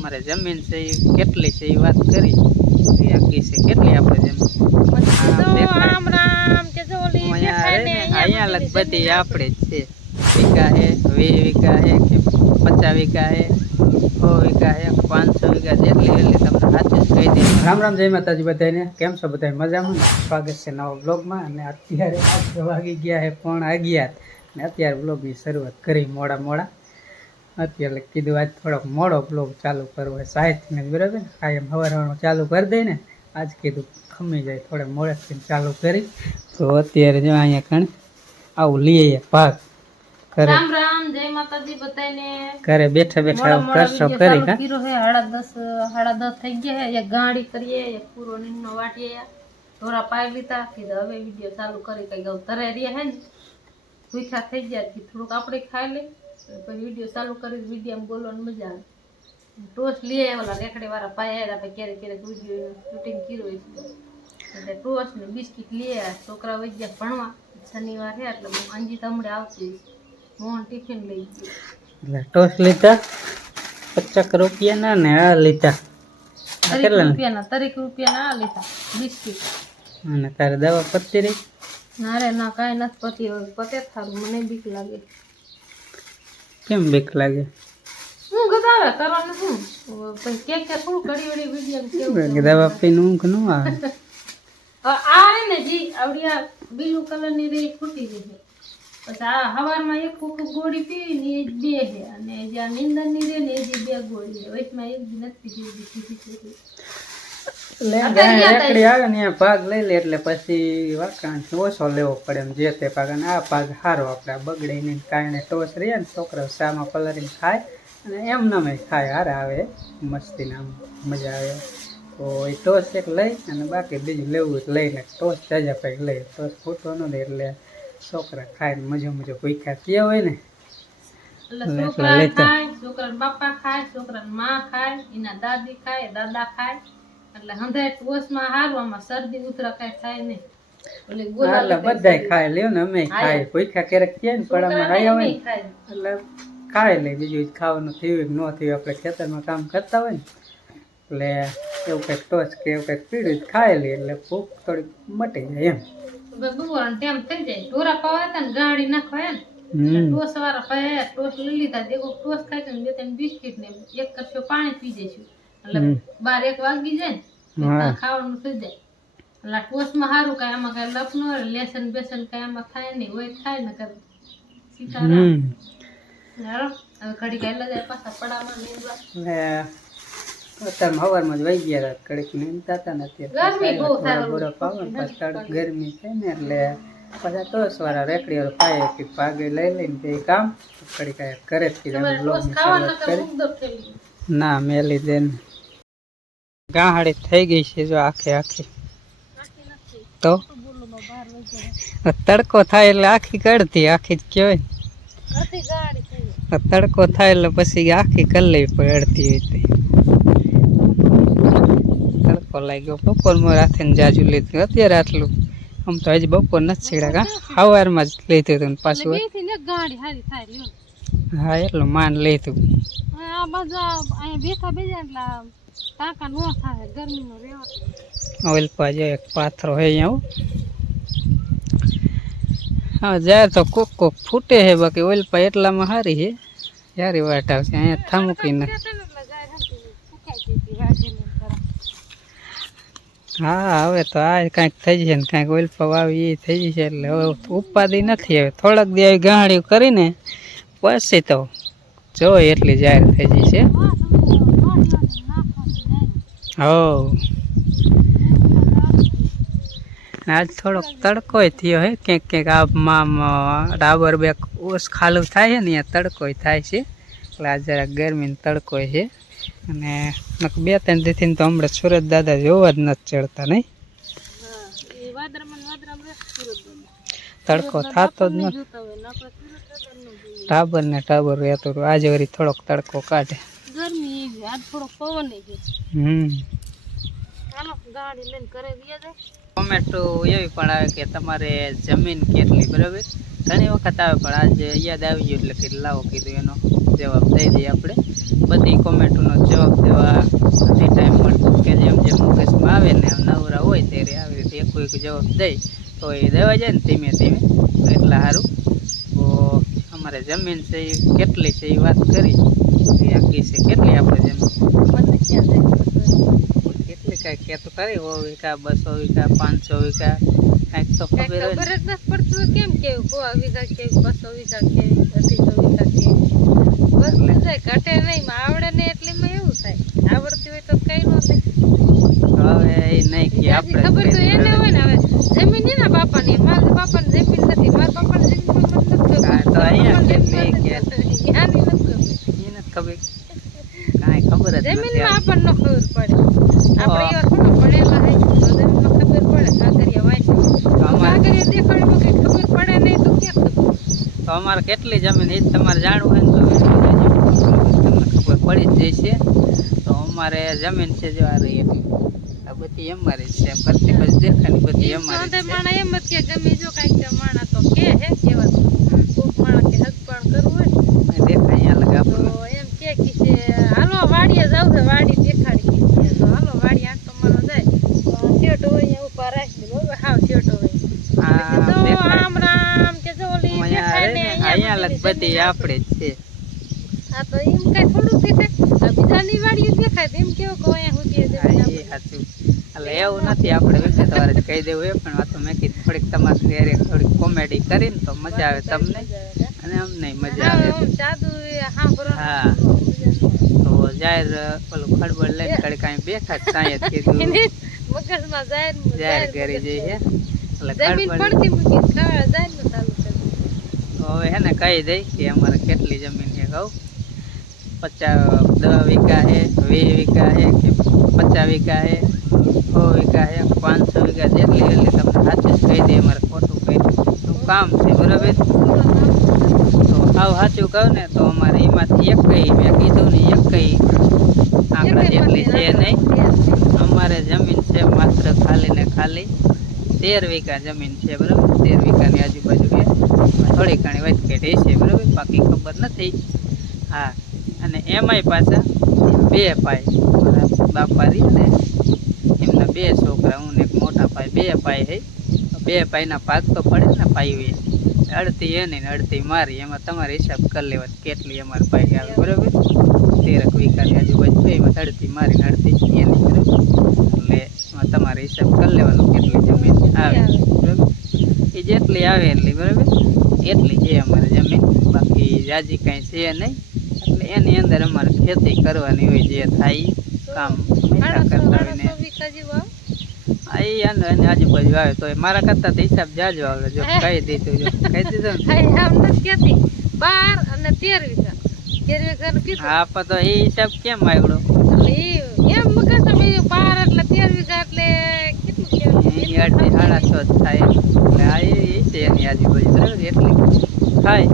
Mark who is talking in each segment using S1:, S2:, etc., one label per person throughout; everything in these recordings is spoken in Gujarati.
S1: તમારે જમીન છે એ કેટલી છે એ વાત કરી. એ આખી છે કેટલી આપણે જમીન અહીંયા લગ
S2: બધી
S1: આપણે. જ છે. વીઘા હે વીસ વીઘા હે કે પચાસ વીઘા હે સો વીઘા હે પાંચસો વીઘા જેટલી એટલી તમને સાચું જ કહી દે રામ રામ જય માતાજી બધાને કેમ છો બધા મજામાં? સ્વાગત છે નવા બ્લોગમાં અને અત્યારે આજ વાગી ગયા હે પણ અગિયાર. ને અત્યારે બ્લોગની શરૂઆત કરી મોડા મોડા. અત્યારે કીધું આજ થોડોક મોડો બ્લોગ ચાલુ કરવો હોય સાહિત્યને બરાબર? ને કાયમ હવારવાનું ચાલુ કરી દઈ ને. આજ કીધું ખમી જાય થોડે મોડેથી ચાલુ કરી. તો અત્યારે જો અહીંયા કણ આવું લઈએ ભાગ.
S2: રામ રામ જય માતાજી બધાને
S1: ઘરે બેઠા બેઠા કરશો કરી કા
S2: હે? સાડા દસ સાડા દસ થઈ ગયા હે એક ગાડી કરીએ એક પૂરો નીંદનો વાટીએ. ધોરા પાઈ લીધા. કીધું હવે વીડિયો ચાલુ કરી કઈ ગૌ તરે રહ્યા હે ને. ભૂખ્યા થઈ ગયા થોડુંક આપણે ખાઈ લે પછી વીડિયો ચાલુ કરી વીડિયો બોલવાની મજા આવે. ટોસ લઈ આવેલા રેખડે વાળા પાયા આવ્યા ક્યારેક ક્યારેક વીડિયો શૂટિંગ કર્યું હોય છે. એટલે ટોસ ને બિસ્કિટ લઈ આવ્યા છોકરા વહી ગયા ભણવા. શનિવાર એટલે અંજી તમડે આવતી મોહન ટિફિન લઈ ગયો
S1: એટલે ટોસ લીધા પચાસ રૂપિયાના ને આ લીધા. કેટલા
S2: રૂપિયાના તરીક રૂપિયાના આ લીધા બિસ્કિટ.
S1: અને તારે દવા પતી રહી?
S2: ના રે ના કાંઈ નથી પતી પતે થારું મને બીક લાગે.
S1: કેમ બેક લાગે?
S2: હું ગદાવે કરવાનું શું? કે કે થોડું ઘડી વડી વીડિયો કેવું છે.
S1: નું પીને ઊંઘ
S2: આ આ ને જી આવડિયા બીલું બીજું કલરની રે ફૂટી ગઈ છે. પછી આ હવારમાં એક ફૂક ગોળી પીવી ને એ બે છે. અને જ્યાં નીંદરની રે ને એ બે ગોળી છે. વચમાં એક નથી પીધી
S1: રેકડી આવે ને ભાગ લઈ લે એટલે પછી વાકાણ ઓછો લેવો પડે એમ જે તે ભાગ અને આ ભાગ સારો આપણે બગડે નહીં કારણે ટોસ રહે ને છોકરાઓ શામાં પલાળીને ખાય અને એમ નામે ખાય હારા આવે મસ્તીને આમ મજા આવે. તો એ ટોસ એક લઈ અને બાકી બીજું લેવું લઈને ટોસ જાજા પાક લઈ ટોસ ફૂટવો ન દે એટલે છોકરા ખાય ને મજો મજો ભૂખ્યા કે હોય ને.
S2: છોકરા ખાય છોકરા બાપા ખાય છોકરા માં ખાય એના દાદી ખાય દાદા ખાય. એટલે હંધાય ટોસમાં હારું આમાં શરદી ઉધરા કાંઈ થાય નહીં. ઓલી
S1: બધાય ખાય લ્યો ને અમે ખાય. ભૂખ્યા ક્યારેક કે ને પડામાં હાયા હોય ને. એટલે ખાઈ લે બીજું ખાવાનું થયું ન થયું આપણે ખેતરમાં કામ કરતા હોય ને. એટલે એવું કંઈક ટોચ કે એવું કંઈક પીડ્યું લે એટલે ભૂખ થોડીક મટી જાય એમ.
S2: બપોરનો ટાઈમ થઈ જાય. ઢોરા પાવા હતા ને ગાડી નાખવા ને. ટોસ વાળા પાયા ટોસ લઈ લીધા. દેખો ટોસ ખાય ને બે ત્રણ બિસ્કિટ ને એક કરશો પાણી પી જઈશું. એટલે બાર એક વાગી જાય ને ખાવાનું થઈ જાય. એટલે ટોસમાં સારું કાંઈ આમાં કાંઈ લપ ન હોય લેસન બેસન કાંઈ આમાં ખાય નહીં હોય થાય ખાય ને કર સીતારામ. હવે ઘડી કાંઈ જાય પાછા પડામાં નીંદવા
S1: જ વહી ગયા હતા કડીક નીંદતા હતા ને અત્યારે
S2: ગરમી થાય
S1: ને પાછું છે ને એટલે પાછા ટોસ વાળા રેકડી વાળા પાય કે લઈ લઈને તે કામ કડીક આ કરે. જ કીધું. ના મેલી દે ને. ગાહડી થઈ ગઈ છે જો આખે આખી. તો. તડકો થાય એટલે આખી કડતી આખી જ કહેવાય તડકો થાય એટલે પછી આખી કરી લેવી પડે અડધી હોય તે. તડકો લાગ્યો બપોરમાં રાતે જાજુ લીધું. અત્યારે આટલું આમ તો હજી બપોર નથી છેડા કા? સવારમાં જ લીધું હતું પાછું. હા એટલું માન લીધું.
S2: બેઠા બેજા ટાંકા નો થાય ગરમીનો
S1: એક પાથરો હે અહીંયા હા. જાય તો કોક કોક ફૂટે છે બાકી ઓઇલ પા એટલામાં સારી હે. સારી વાટ આવશે અહીંયા થામુકી ને. હા હવે તો આ કાંઈક થઈ જશે ને કાંઈક ઓઇલ પા વાવી એ થઈ જશે એટલે હવે ઉપાધિ નથી હવે. થોડાક દી આવી ગાંહડીઓ કરીને પછી તો જો એટલી જાહેર થઈ જશે. હો આજ થોડોક તડકોય થયો હે ક્યાંક ક્યાંક આમાં ડાબર બેક ઓસ ખાલું થાય છે ને અહીંયા તડકોય થાય છે. એટલે આ જરા ગરમીનો તડકોય છે. અને બે ત્રણ દીથી તો હમણાં સુરત દાદા જોવા જ નથી ચડતા નહીં? તડકો થતો જ નથી ટાબર ને ટાબર રહેતો આજે વળી થોડોક તડકો કાઢે.
S2: એવી આજ થોડો પવન છે
S1: હમ.
S2: ચાલો ગાડી લઈને ઘરે વ્યા જાય.
S1: ટોમેટો એવી પણ આવે કે તમારે જમીન કેટલી બરાબર? ઘણી વખત આવે પણ આજે યાદ આવી ગયું એટલે કે લાવો કીધું એનો જવાબ દઈ દઈએ આપણે. બધી કોમેન્ટોનો જવાબ દેવા કે જેમ જેમ મગજમાં આવે ને એમ નવરા હોય ત્યારે આવી રીતે એક એક જવાબ દઈ તો એ દેવા જાય ને ધીમે ધીમે તો એટલા સારું. અમારે જમીન છે એ કેટલી છે એ વાત કરી. એ આખી છે કેટલી આપણે જમીન? કેટલી કાંઈ કે તો કરી? સો વીઘા બસો વીઘા પાંચસો વીઘા કાંઈક તો ખબર
S2: ખબર જ નથી પડતું કેમ કેવું સો વીઘા કેવી બસો વીઘા કેવી અઢીસો વીઘા કેવી બધું જાય ઘટે નહીં માં આવડે ને એટલીમાં એવું થાય. આવડતી હોય તો કઈ નો થાય.
S1: હવે એ નહીં કે આપણે
S2: ખબર તો એને હોય ને હવે જમીન એના બાપાની મારા બાપાની જમીન નથી મારા બાપાની જમીન મને નથી
S1: હા, તો કે-
S2: જ્ઞાની
S1: એને ખબર. કાંઈ ખબર જ નથી
S2: આપણને ખબર પડે. આપણે એવા થોડો ભણેલા હોય તો જમીનમાં ખબર પડે કાગરિયા વાંચી
S1: અમારે-
S2: દેખાડમાં કઈ ખબર પડે નહીં તો ક્યાં ખબર
S1: તો અમારે કેટલી જમીન એ જ તમારે જાણવું હોય ને તો તમને ખબર પડી જ જશે. તો અમારે જમીન છે જો આ રહી. આ બધી અમારી છે પ્રત્યેક દેખાય બધી
S2: એમ
S1: અમારી
S2: એમ જ કે ગમે જો કાંઈક માણા તો કે હે કેવા
S1: હમ.
S2: કોક માણા કે હકપણ કરવું હોય ને
S1: આ દેખાય અહીંયા લગા આપણને.
S2: તો એમ કે કે છે હાલો વાડીએ જાવ છે વાડી દેખાડી કે છે. તો હાલો વાડી આંટો મારવા જાય તો આ શેઠ હોય અહીંયા ઊભા રાખી દે બરોબર હાવ શેઠ હોય
S1: આ
S2: તો
S1: દેખાય.
S2: આમ રામ કે જો ઓલી
S1: અહીંયા
S2: દેખાય
S1: રહે
S2: ને
S1: ને, અહીંયા આપણે જ છે.
S2: આ તો એમ કઈ થોડું દેખાય આ બીજાની વાડીઓ દેખાય એમ કેવો કો અહીંયા સુધી જમીન
S1: સાચું એટલે એવું નથી આપણે વિશે તમારે કહી દેવું એ પણ વાતો મેં કીધું. થોડીક તમારી ઘેરે થોડીક કોમેડી કરીને તો મજા આવે તમને. અને અમને મજા આવે.
S2: હા, જાદુ.
S1: તો જાહેર પેલું ખડબડ લઈને કડી કાંઈ બેઠા જ સાંયે કીધું.
S2: મગજમાં જાહેર
S1: જાહેર કરી જઈએ એટલે ખડબડ
S2: પડતી મૂકી જાહેર
S1: હવે હે ને કહી દઈ કે અમારે કેટલી જમીન છે કહું? પચાસ, દસ વીઘા છે, વીસ વીઘા છે કે પચાસ વીઘા છે, સો વીઘા છે, પાંચસો વીઘા જેટલી એટલી તમને સાચું જ કહી દઈએ અમારે ખોટું કહી શું કામ છે, બરાબર? તો આવું સાચું કહું ને તો અમારે એમાંથી એક કઈ મેં કીધું ને એક કઈ આંકડા જેટલી છે નહીં. અમારે જમીન છે માત્ર ખાલી ને ખાલી તેર વીઘા જમીન છે, બરાબર? તેર વીઘાની આજુબાજુ. છે થોડી ઘણી વચકેટ છે, બરાબર? બાકી ખબર નથી. હા, અને એમાંય પાછા બે ભાઈ મારા બાપારી ને એમના બે છોકરા, હું ને એક મોટા ભાઈ, બે ભાઈ હે બે ભાઈના ભાગ તો પડે ને ભાઈ અડધી એની ને અડધી મારી, એમાં તમારે હિસાબ કરી લેવા કેટલી અમારે પાય આવે, બરાબર? તેરક વીઘાની આજુબાજુ એમાં અડધી મારી ને અડધી એની, બરાબર? એટલે એમાં તમારે હિસાબ કરી લેવાનો કેટલી જમીન આવે, બરાબર? એ જેટલી આવે એટલી બરાબર? એટલી છે અમારે જમીન. બાકી જાજી કાંઈ છે નહીં. એટલે એની અંદર અમારે ખેતી કરવાની હોય જે થાય કામ. કરતા આજુબાજુ આવે તો મારા કરતા તો હિસાબ જાજો આવે. જો કહી દીધું જો કહી દીધું
S2: બાર અને તેર વીઘા. તેર વીઘા કીધું.
S1: હા પણ તો એ હિસાબ કેમ આવ્યો?
S2: એમ મગજ તમે બાર એટલે તેર વીઘા એટલે
S1: એની
S2: કહેવાય?
S1: સાડા છ થાય. એટલે આ એ છે એની આજુબાજુ. બરાબર? એટલી થાય.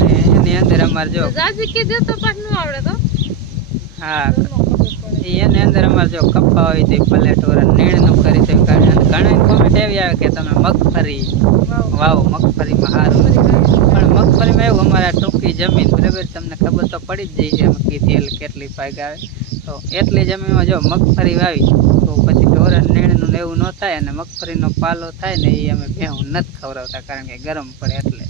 S1: અને એની અંદર અમારે જો
S2: આવડે તો.
S1: હા. એની અંદર અમારે જો કપ્પા હોય તો ભલે ટોરા નીણનું કરી તો ઘણા કોમેન્ટ એવી આવે કે તમે મગફળી
S2: વાવ.
S1: વાવો મગફળીમાં સારું પણ મગફળીમાં એવું અમારે ટૂંકી જમીન બરાબર? તમને ખબર તો પડી જ જઈ છે એમાં તેલ કેટલી પાક આવે. તો એટલી જમીનમાં જો મગફળી વાવી તો પછી ઢોરણ નીણનું એવું ન થાય અને મગફળીનો પાલો થાય ને એ અમે ભેહું નથી ખવડાવતા કારણ કે ગરમ પડે એટલે.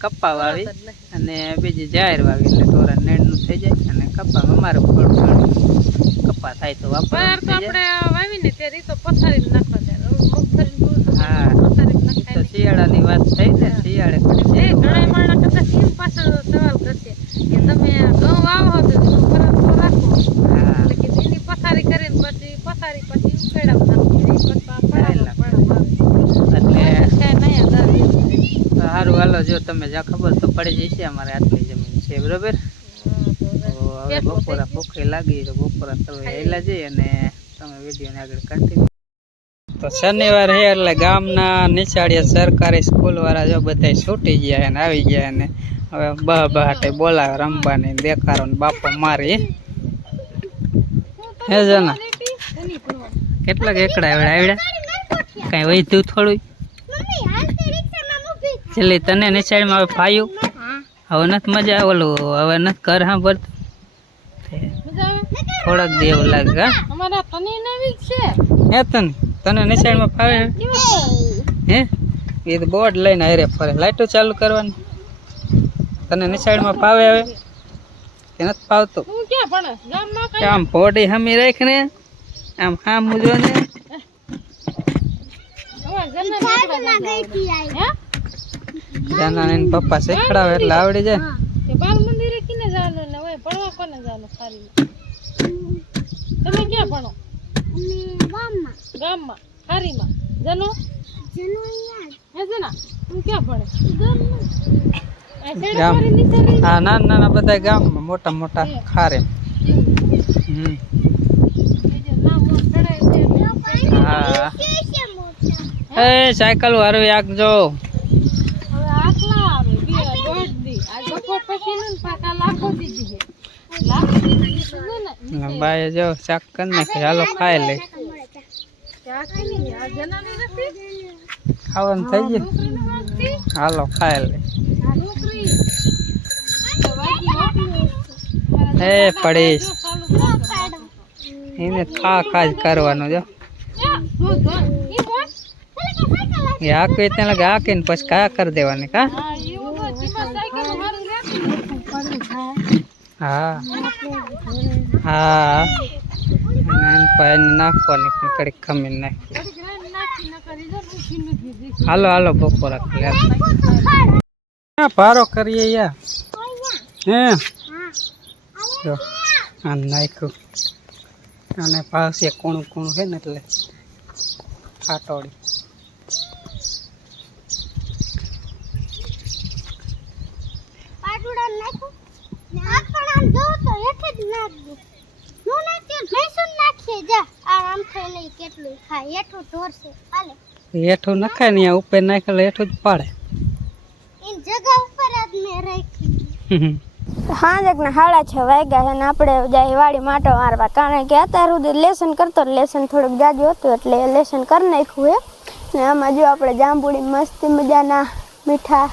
S1: કપ્પા વાવી. અને બીજી જાહેર વાવી એટલે ઢોરણ નીણનું થઈ જાય અને કપ્પામાં અમારું થોડું કપ્પા થાય તો
S2: તો આપણે વાવીને ત્યારે તો પથારી નાખવા મગફળી
S1: હા.
S2: પથારીમાં
S1: તો
S2: નખાય નહીં.
S1: શિયાળાની વાત થઈ ને શિયાળે
S2: એ ઘણા માણસ કદાચ એમ પાછળ સવાલ કરશે કે તમે ઘઉં વાવો તો એનું બરાબર રાખો. એટલે કે એની પથારી કરીને પછી પથારી પછી પછી દાળ
S1: સારું હાલો જો તમે જ્યાં ખબર તો પડી જશે અમારે આટલી જમીન છે બરોબર? બપોરા ભૂખે લાગી તો બપોરા તમે હેલા જઈ અને તમે વિડીયોને આગળ કન્ટિન્યુ તો શનિવાર છે એટલે ગામના નિશાળીએ સરકારી સ્કૂલ વાળા જો બધા છૂટી ગયા ને આવી ગયા અને હવે બહ બહાટે બોલાવે રમવાની ને દેખાડો ને બાપો મારી. હે જના કેટલાક એકડા આવડે આવડે કઈ વધ્યું થોડું છેલ્લી તને નિશાળમાં હવે ફાયું? હવે નથી મજા ઓલું હવે નથી ઘર
S2: હા ભરતું
S1: થોડાક દેવ લાગે હા
S2: તને?
S1: તને નિશાળમાં ફાવે? હે? એ તો બોર્ડ લઈને હારે ફરે. લાઈટો ચાલુ કરવાની. તને નિશાળમાં ફાવે હવે? કે નથી ફાવતું?
S2: હું ક્યાં ભણે? ગામમાં
S1: કે આમ બોડી હમી રાખ ને આમ હામ મુજો ને
S2: હવે
S1: જાના એને પપ્પા શીખડાવે એટલે આવડી જાય.
S2: કે બાલ મંદિરે કિને જવાનું ને હવે ભણવા કોને જવાનું ખાલી? તમે ક્યાં ભણો? ગામમાં. ખારીમાં જનો? હે જના તું ક્યાં ભણે? આ શેડા
S1: ગામ.
S2: મારી નિશાળી
S1: આ નાના નાના બધા ગામમાં મોટા મોટા ખારે. હમ. હા. એ સાયકલ વારવી
S2: આખજો લાખો દીધી લાખો દીધી
S1: બાય જો શાક કરી નાખે હાલો ખાઈ લે. ખાવાનું થઈ ગયું? હાલો ખાઈ લે. એ પડીશ. એને ખા ખા જ કરવાનું જો. હાકી ત્યાં લાગે હાકીને પછી કયા કરી દેવાની કા?
S2: હા, એવું તો ચીમા સાયકલ હારું રહેતું.
S1: હા. નાખવાની પણ કડીક ખમીને નાખી. હાલો હાલો, બપોર પારો કરીએ હે? જો, આ નાખ્યું. અને પાસે કૂણું કૂણું છે ને એટલે આટોડી
S3: પાટુડા નાખું ને આ પણ આમ જો તો હેઠે જ નાખજો નું નાખ્યું ભેંસું નાખીએ જા આ આમ થઈ લઈ કેટલું ખાય હેઠું
S1: નખાય ને ઉપર નાખેલું હેઠું જ પાડે.
S3: ઈ જગા ઉપર જ મેં રાખી
S4: સાંજકના સાડા છ વાગ્યા છે ને આપણે જાય વાડી માટો મારવા કારણ કે અત્યાર સુધી લેસન કરતો લેસન થોડુંક જાજુ હતું એટલે લેસન કરી નાખ્યું છે. ને આમાં જો આપણે જાંબુડી મસ્તી મજાના મીઠા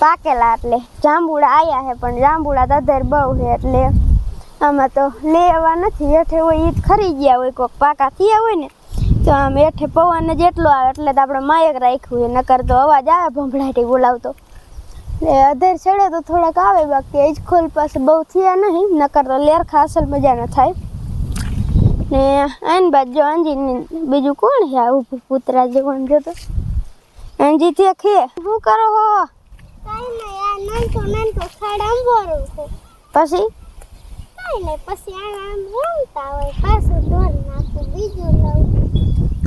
S4: પાકેલા એટલે જાંબુડા આયા છે પણ જાંબુડા તો બહુ છે એટલે આમાં તો લેવા નથી. હેઠે હોય ઈ જ ખરી ગયા હોય કોઈક પાકા થયા હોય ને તો આમ હેઠે પવન જ એટલો આવે એટલે તો આપણે માયક રાખ્યું છે નકર તો અવાજ આવે ભંભળાટી બોલાવતો. ને અધેર છેડે તો થોડાક આવે બાકી ખોલ પાસે બહુ થયા નહીં નકર તો લેરખા અસલ મજાના થાય. ને આન બાદ જો અંજી બીજું કોણ છે? આવું પુતરા જેવું જો તો. અંજી તે ખે શું કરો હો? પછી?
S3: પછી આમ રમતા હોય પાછું ઢોર નાખું બીજું લઉં.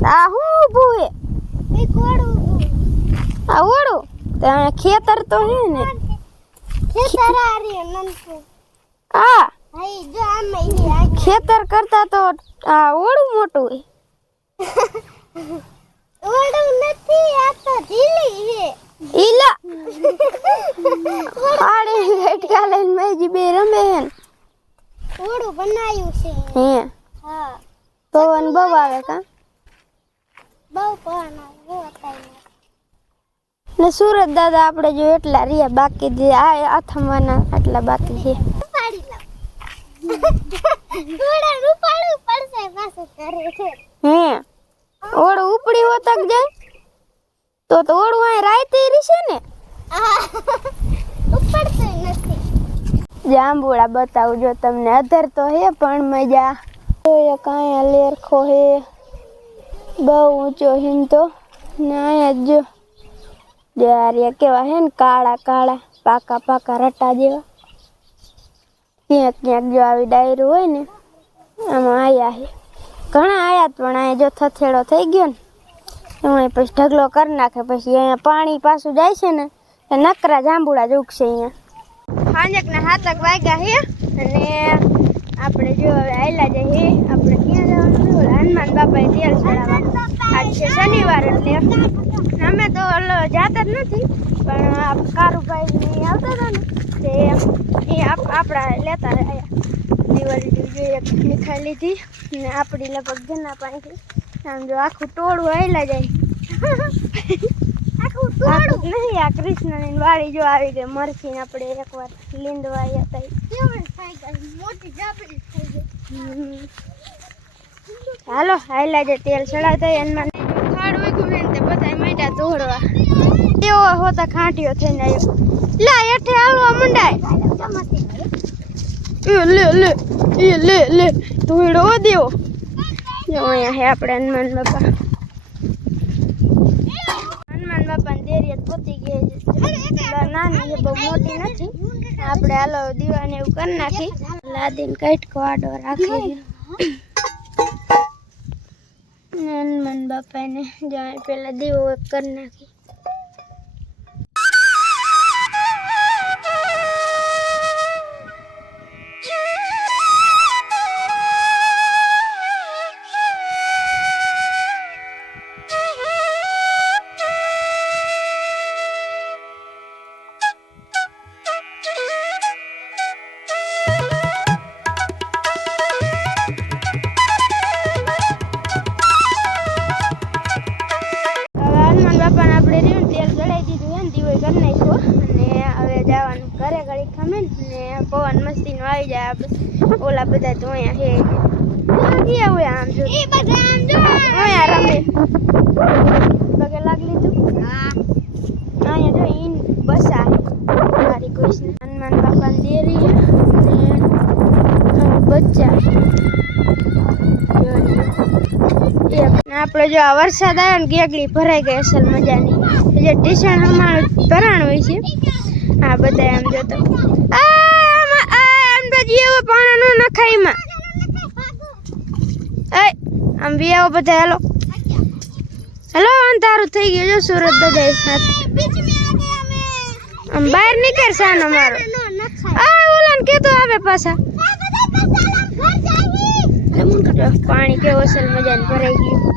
S4: આ શું ઊભું હે? આ ઓળું તો ખેતર તો હે ને.
S3: ખેતર આ રે નંતુ
S4: આ
S3: હઈ જો આમ આ
S4: ખેતર કરતા તો આ ઓળું મોટું હે.
S3: ઓળું નથી આ તો ઢીલી હે.
S4: ઈલા આડે લટકા લઈને મેજી બે રમે હે
S3: ઓળું બનાવ્યું છે.
S4: હે.
S3: હા.
S4: પવન બહુ આવે કા
S3: બહુ પવન આવે બહુ અત્યારે
S4: ને સુરત દાદા આપણે જો એટલા રહ્યા બાકી જે આ આથમવાના આટલા બાકી છે. ઓળું ઉપડી હોતક જાય. તો તો ઓળું અહીં રાયતી રહેશે ને? જાંબુડા બતાવું જો તમને અધર તો હે પણ મજા. જોઈએ કાંઈ લેરખો હે. બહુ ઊંચો હિંતો ને અહીંયા જ. જો કેવા હે ને, કાળા કાળા, પાકા પાકા રટા જેવા. ક્યાંક ક્યાંક જો આવી ડાયરું હોય ને, આમાં આયા છે ઘણા આયા પણ અહીંયા જો થથેડો થઈ ગયો ને એમાં પછી ઢગલો કરી નાખે, પછી અહીંયા પાણી પાછું જાય છે ને નકરા જાંબુડા જ ઉગશે અહીંયા. હાંજકના હાથક વાગ્યા છે અને આપણે જો હવે આયલા જઈએ, આપણે જવાનું હનુમાન બાપાએ તેલ ચડાવવા આજ છે શનિવાર એટલે. અમે તો જાતા જ નથી પણ કારુભાઈ આવતા હતા ને તે એ આપ- આપણા લેતા આવ્યા દિવાળી જોઈએ મીઠાઈ લીધી ને આપણી લગભગ ઘરના પાણી આમ જો આખું ટોળું આયલા જાય. નહીં આ કૃષ્ણની વાળી જો આવી ગઈ મરચીને આપણે એકવાર લીંદવા હતા
S3: મોટી જાપડી થઈ ગઈ?
S4: હમ. હાલો હાઈલા જે તેલ ચડાવતા એમાં ખાડ ઉગ્યું ને તે બધા માંડ્યા તોડવા એવો હોતા ખાંટીઓ થઈને આવ્યો. લા એઠે આવવા મંડાય. લે લે એ લે લે ધોઈડો દેવો. જો અહીંયા હે આપણે હનુમાન બાપા. હનુમાન બાપાની દેરી પોતી ગઈ નાની છે બહુ મોટી નથી. આપણે હાલો દીવાને એવું કરી નાખી. લાદીને કટકો આડો રાખી હનુમાન બાપાને જાય પહેલાં દીવો કરી નાખી. આવી જાય આપણે ઓલા બધા તો અહીંયા હે. ગયા હોય આમ જો.
S3: એ બધા આમ જો.
S4: અહીંયા રમે. પગે લાગી લીધું. અહીંયા જો ઈન બસા હે મારી કૃષ્ણ. હનુમાન બાપાની દેરી અને બચ્ચા. આપણે જો આ વરસાદ આવ્યો ને ગેગડી ભરાઈ ગઈ અસલ મજાની. જે ટીશન અમારું ભરાણ હોય છે. આ બધા એમ જોતો. આ હજી એવો પાણી ન એમાં. એ આમ બી આવો બધા હેલો. હેલો અંધારું થઈ ગયું જો સુરત
S3: બધા
S4: આમ બહાર નીકળ આનો મારો. આ ઓલાને કીધું આવે પાછા. પાણી કેવો અસલ મજાને ભરાઈ ગયું.